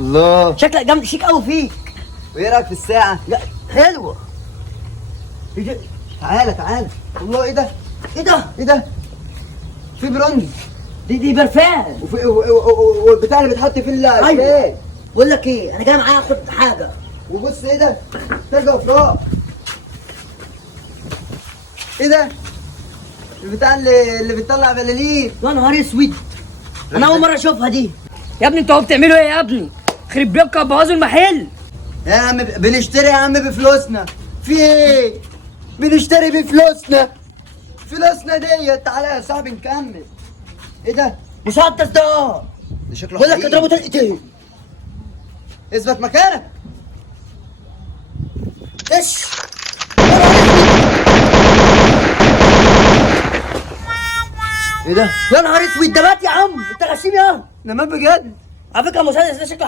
الله، شكلك جامد شيك قوي فيك. وايه رايك في الساعه؟ لا حلوه. تعالى تعالى. الله، ايه ده؟ ايه ده؟ ايه ده؟ في برونز دي برفان. والبتاع اللي بتحط فيه الفراخ. ايوه. بقول لك ايه، انا جاي معايا اخد حاجه. وبص ايه ده؟ تاج افراح. ايه ده؟ البتاع اللي بتطلع بلالين. يا نهار اسود، انا اول مره اشوفها دي. يا ابني انتوا بتعملوا ايه يا ابني؟ خرب بيتكم بوظوا المحل. يا عم بنشتري يا عم بفلوسنا. في ايه؟ بنشتري بفلوسنا. فلوسنا ديت. تعالى يا صاحبي نكمل. ايه ده؟ مسدس ده. ده شكله بقول لك حقيقي. اضربه طلقتين. اثبت مكانك. ايش؟ ايه ده؟ يا نهار اسود، ده مات يا عم، انت غشيم يا. ده مات بجد. على فكره المسدس ده شكله